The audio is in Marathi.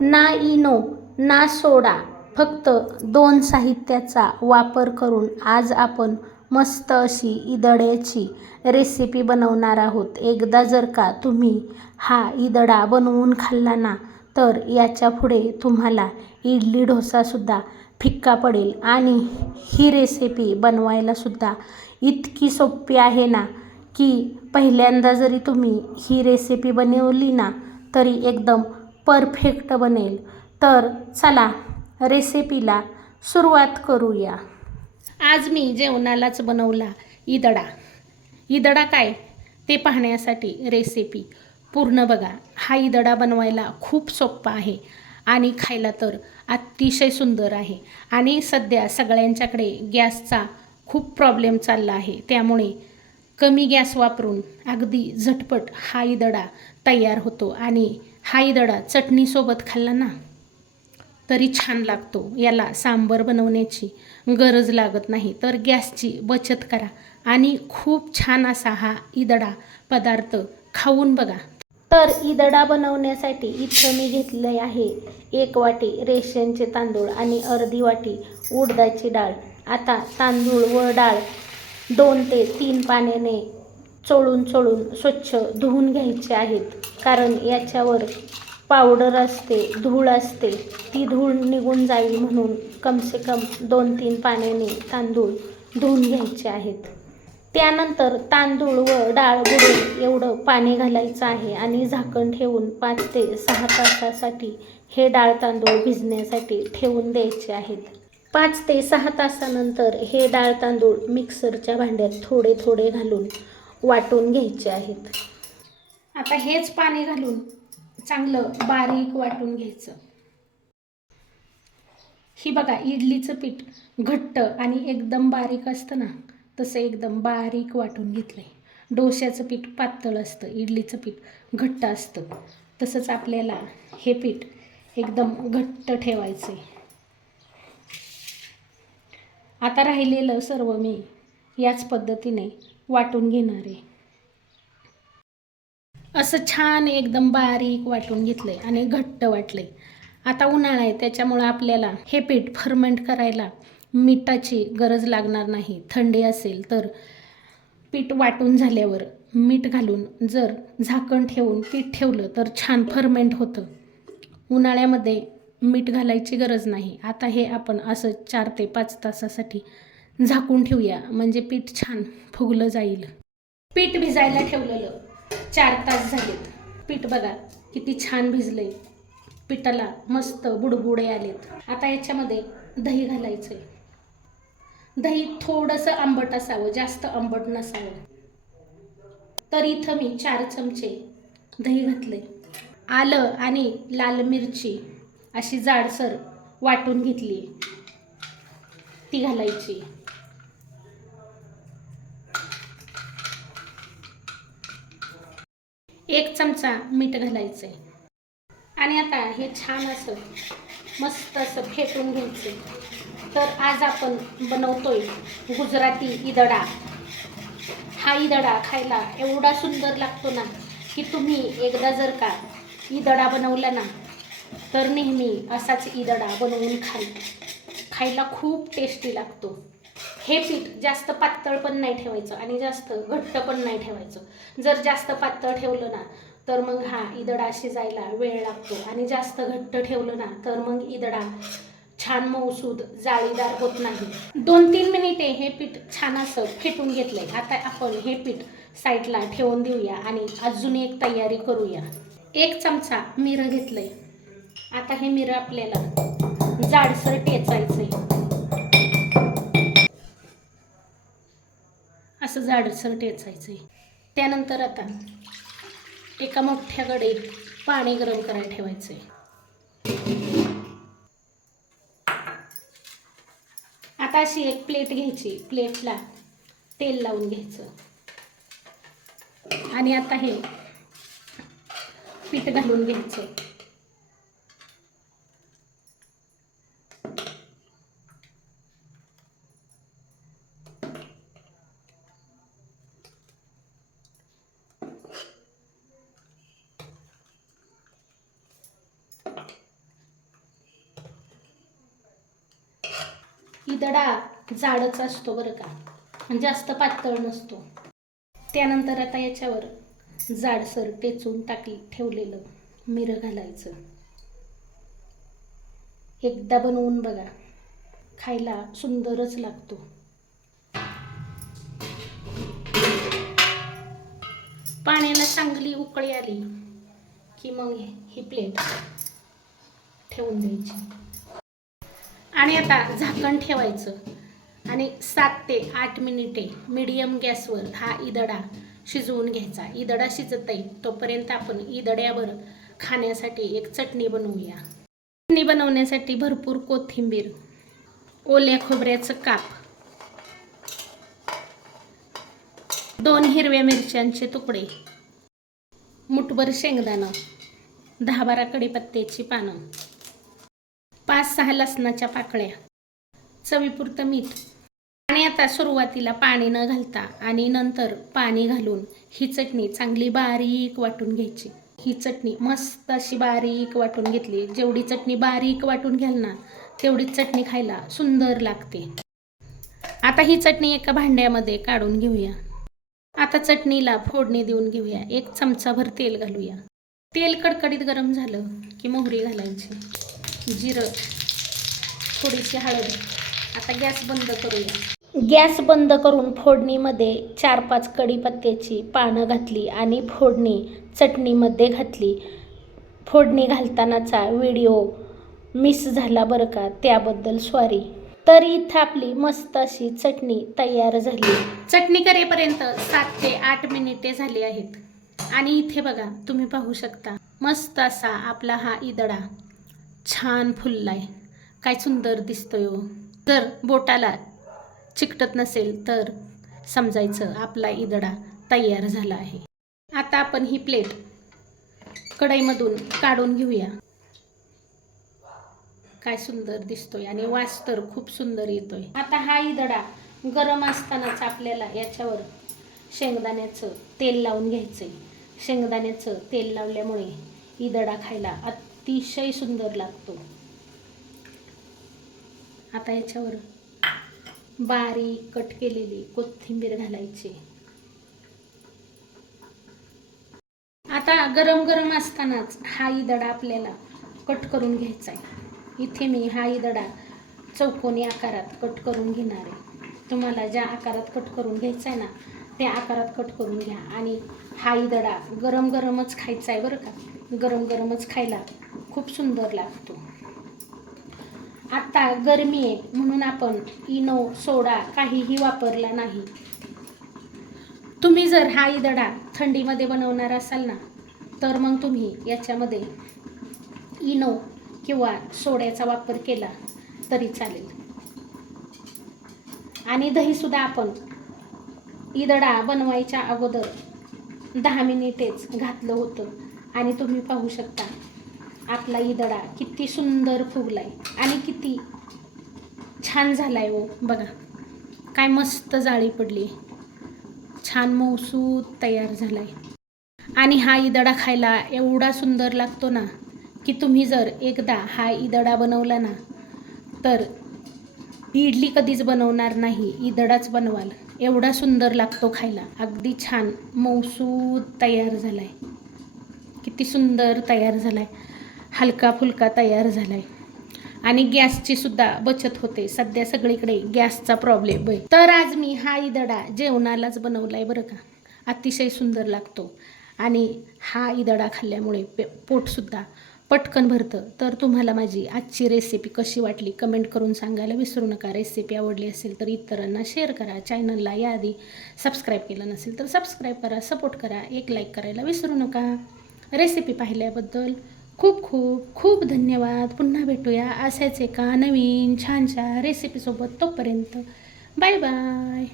ना इनो ना सोडा, फक्त 2 साहित्याचा वापर करून आज आपण मस्त अशी ईदड्याची रेसिपी बनवणार आहोत. एकदा जर का तुम्ही हा ईदडा बनवून खाल्ला ना, तर याच्या पुढे तुम्हाला इडली डोसासुद्धा फिक्का पडेल. आणि ही रेसिपी बनवायलासुद्धा इतकी सोपी आहे ना, की पहिल्यांदा जरी तुम्ही ही रेसिपी बनवली ना, तरी एकदम परफेक्ट बनेल. तर चला रेसिपीला सुरुवात करूया. आज मी जेवणालाच बनवला ईदडा. ईदडा काय ते पाहण्यासाठी रेसिपी पूर्ण बघा. हा ईदडा बनवायला खूप सोपा आहे आणि खायला तर अतिशय सुंदर आहे. आणि सध्या सगळ्यांच्याकडे गॅसचा खूप प्रॉब्लेम चालला आहे, त्यामुळे कमी गॅस वापरून अगदी झटपट हा ईदडा तयार होतो. आणि हा ईदडा चटणीसोबत खाल्ला ना तरी छान लागतो. याला सांबार बनवण्याची गरज लागत नाही. तर गॅसची बचत करा आणि खूप छान असा हा ईदडा पदार्थ खाऊन बघा. तर ईदडा बनवण्यासाठी इथं मी घेतले आहे 1 वाटी रेशनचे तांदूळ आणि अर्धी वाटी उडदाची डाळ. आता तांदूळ व डाळ 2 ते 3 पाण्याने चोळून स्वच्छ धुवून घ्यायचे आहेत. कारण याच्यावर पावडर असते, धूळ असते, ती धूळ निघून जावी म्हणून कमसे कम 2-3 पाण्याने तांदूळ धुवून घ्यायचे आहेत. त्यानंतर तांदूळ व डाळ बुडेल एवढं पाणी घालायचं आहे आणि झाकण ठेवून 5 ते 6 तासासाठी हे डाळ तांदूळ भिजण्यासाठी ठेवून द्यायचे आहेत. 5 ते 6 तासानंतर हे डाळ तांदूळ मिक्सरच्या भांड्यात थोडे थोडे घालून वाटून घ्यायचे आहेत. आता हेच पाणी घालून चांगलं बारीक वाटून घ्यायचं. ही बघा, इडलीचं पीठ घट्ट आणि एकदम बारीक असतं ना, तसं एकदम बारीक वाटून घेतलंय. डोश्याचं पीठ पातळ असतं, इडलीचं पीठ घट्ट असतं. तसंच आपल्याला हे पीठ एकदम घट्ट ठेवायचं आहे. आता राहिलेलं सर्व मी याच पद्धतीने वाटून घेणार आहे. असं छान एकदम बारीक वाटून घेतलंय आणि घट्ट वाटलंय. आता उन्हाळा आहे, त्याच्यामुळं आपल्याला हे पीठ फर्मेंट करायला मिठाची गरज लागणार नाही. थंडी असेल तर पीठ वाटून झाल्यावर मीठ घालून जर झाकण ठेवून पीठ ठेवलं तर छान फर्मेंट होतं. उन्हाळ्यामध्ये मीठ घालायची गरज नाही. आता हे आपण असं 4 ते 5 तासासाठी झाकून ठेवूया, म्हणजे पीठ छान फुगलं जाईल. पीठ भिजायला ठेवलेलं 4 तास झालेत. पीठ बघा किती छान भिजलंय. पिठाला मस्त बुडबुडे आलेत. आता याच्यामध्ये दही घालायचं आहे. दही थोडंसं आंबट असावं, जास्त आंबट नसावं. तर इथं मी 4 चमचे दही घातले. आलं आणि लाल मिरची अशी जाडसर वाटून घेतली, ती घालायची. 1 चमचा मीठ घालायचं आहे. आणि आता हे छान असं मस्त असं फेटून घ्यायचं. तर आज आपण बनवतोय गुजराती ईदडा. हा ईदडा खायला एवढा सुंदर लागतो ना, की तुम्ही एकदा जर का ईदडा बनवला ना, तर नेहमी असाच ईदडा बनवून खायला खूप टेस्टी लागतो. हे पीठ जास्त पातळ पण नाही ठेवायचं आणि जास्त घट्ट पण नाही ठेवायचं. जर जास्त पातळ ठेवलं ना, तर मग हा ईदडा शिजायला वेळ लागतो. आणि जास्त घट्ट ठेवलं ना, तर मग ईदडा छान मऊसूद जाळीदार होत नाही. 2-3 मिनिटे हे पीठ छान असं फेटून घेतलंय. आता आपण हे पीठ साईडला ठेवून देऊया आणि अजून एक तयारी करूया. 1 चमचा मिरं घेतलंय. आता हे मिरं आपल्याला जाडसर टेचायचंय. असं जाडसर टेचायचंय. त्यानंतर आता एका मोठ्या कढईत पाणी गरम करायला ठेवायचंय. आता अशी एक प्लेट घ्यायची, प्लेटला तेल लावून घ्यायचं आणि आता हे पीठ घालून घ्यायचं. इदडा जाडच असतो बरं का, जास्त पातळ नसतो. त्यानंतर आता याच्यावर जाडसर टेचून ठेवलेलं मिरं घालायचं. एकदा बनवून बघा, खायला सुंदरच लागतो. पाण्याला चांगली उकळी आली की मग ही प्लेट ठेवून द्यायची आणि आता झाकण ठेवायचं आणि 7 ते 8 मिनिटे मीडियम गॅसवर हा इदडा शिजवून घ्यायचा. इदडा शिजत आहे तोपर्यंत आपण इदड्यावर खाण्यासाठी एक चटणी बनवूया. चटणी बनवण्यासाठी भरपूर कोथिंबीर, ओल्या खोबऱ्याचं काप, 2 हिरव्या मिरच्यांचे तुकडे, मुठभर शेंगदाणं, 10-12 कढीपत्त्याची पानं, 5-6 लसणाच्या पाकळ्या, चवीपुरतं मीठ. आणि आता सुरुवातीला पाणी न घालता आणि नंतर पाणी घालून ही चटणी चांगली बारीक वाटून घ्यायची. ही चटणी मस्त अशी बारीक वाटून घेतली. जेवढी चटणी बारीक वाटून घ्याल ना तेवढीच चटणी खायला सुंदर लागते. आता ही चटणी एका भांड्यामध्ये काढून घेऊया. आता चटणीला फोडणी देऊन घेऊया. 1 चमचाभर तेल घालूया. तेल कडकडीत गरम झालं की मोहरी घालायची, जिरं, थोडीशी हळद. आता गॅस बंद करूया. गॅस बंद करून फोडणीमध्ये 4-5 कढीपत्त्याची पानं घातली आणि फोडणी चटणीमध्ये घातली. फोडणी घालतानाचा व्हिडिओ मिस झाला बरं का, त्याबद्दल सॉरी. तर इथं आपली मस्त अशी चटणी तयार झाली. चटणी करेपर्यंत 7 ते 8 मिनिटे झाली आहेत आणि इथे बघा तुम्ही पाहू शकता मस्त असा आपला हा इदडा छान फुललाय. काय सुंदर दिसतोय हो. जर बोटाला चिकटत नसेल तर समजायचं आपला इदडा तयार झाला आहे. आता आपण ही प्लेट कढईमधून काढून घेऊया. काय सुंदर दिसतोय आणि वास तर खूप सुंदर येतोय. आता हा इदडा गरम असतानाच आपल्याला याच्यावर शेंगदाण्याचं तेल लावून घ्यायचंय. शेंगदाण्याचं तेल लावल्यामुळे इदडा खायला अतिशय सुंदर लागतो. आता याच्यावर बारीक कट केलेली कोथिंबीर घालायची. आता गरम गरम असतानाच हा इदडा आपल्याला कट करून घ्यायचा आहे. इथे मी हा इदडा चौकोनी आकारात कट करून घेणार आहे. तुम्हाला ज्या आकारात कट करून घ्यायचा आहे ना त्या आकारात कट करून घ्या. आणि हा इदडा गरम गरमच खायचा आहे बरं का, गरम गरमच खायला खूप सुंदर लागतो. आता गरमी आहे म्हणून आपण इनो, सोडा काहीही वापरला नाही. तुम्ही जर हा इदडा थंडीमध्ये बनवणार असाल ना तर मग तुम्ही याच्यामध्ये इनो किंवा सोड्याचा वापर केला तरी चालेल. आणि दहीसुद्धा आपण इदडा बनवायच्या अगोदर 10 मिनिटेच घातलं होतं आणि तुम्ही पाहू शकता आपला इदडा किती सुंदर फुगलाय आणि किती छान झालाय हो. बघा काय मस्त जाळी पडली, छान मऊसूत तयार झालाय. आणि हा इदडा खायला एवढा सुंदर लागतो ना की तुम्ही जर एकदा हा इदडा बनवला ना तर इडली कधीच बनवणार नाही, इदडाच बनवाल. एवढा सुंदर लागतो खायला. अगदी छान मऊसूत तयार झालाय, किती सुंदर तयार झालाय, हलका फुलका तयार झालाय. आणि गॅसची सुद्धा बचत होते. सध्या सगळीकडे गॅसचा प्रॉब्लेम आहे. तर आज मी हा इदडा जेवणालाच बनवलाय बरं का. अतिशय सुंदर लागतो आणि हा इदडा खाल्ल्यामुळे पोटसुद्धा पटकन भरतं. तर तुम्हाला माझी आजची रेसिपी कशी वाटली कमेंट करून सांगायला विसरू नका. रेसिपी आवडली असेल तर इतरांना शेअर करा. चॅनलला याआधी सबस्क्राईब केलं नसेल तर सबस्क्राईब करा, सपोर्ट करा, एक लाईक करायला विसरू नका. रेसिपी पाहिल्याबद्दल खूप खूप खूप धन्यवाद. पुन्हा भेटूया अशाच एका नवीन छानशा रेसिपीसोबत. तोपर्यंत बाय बाय.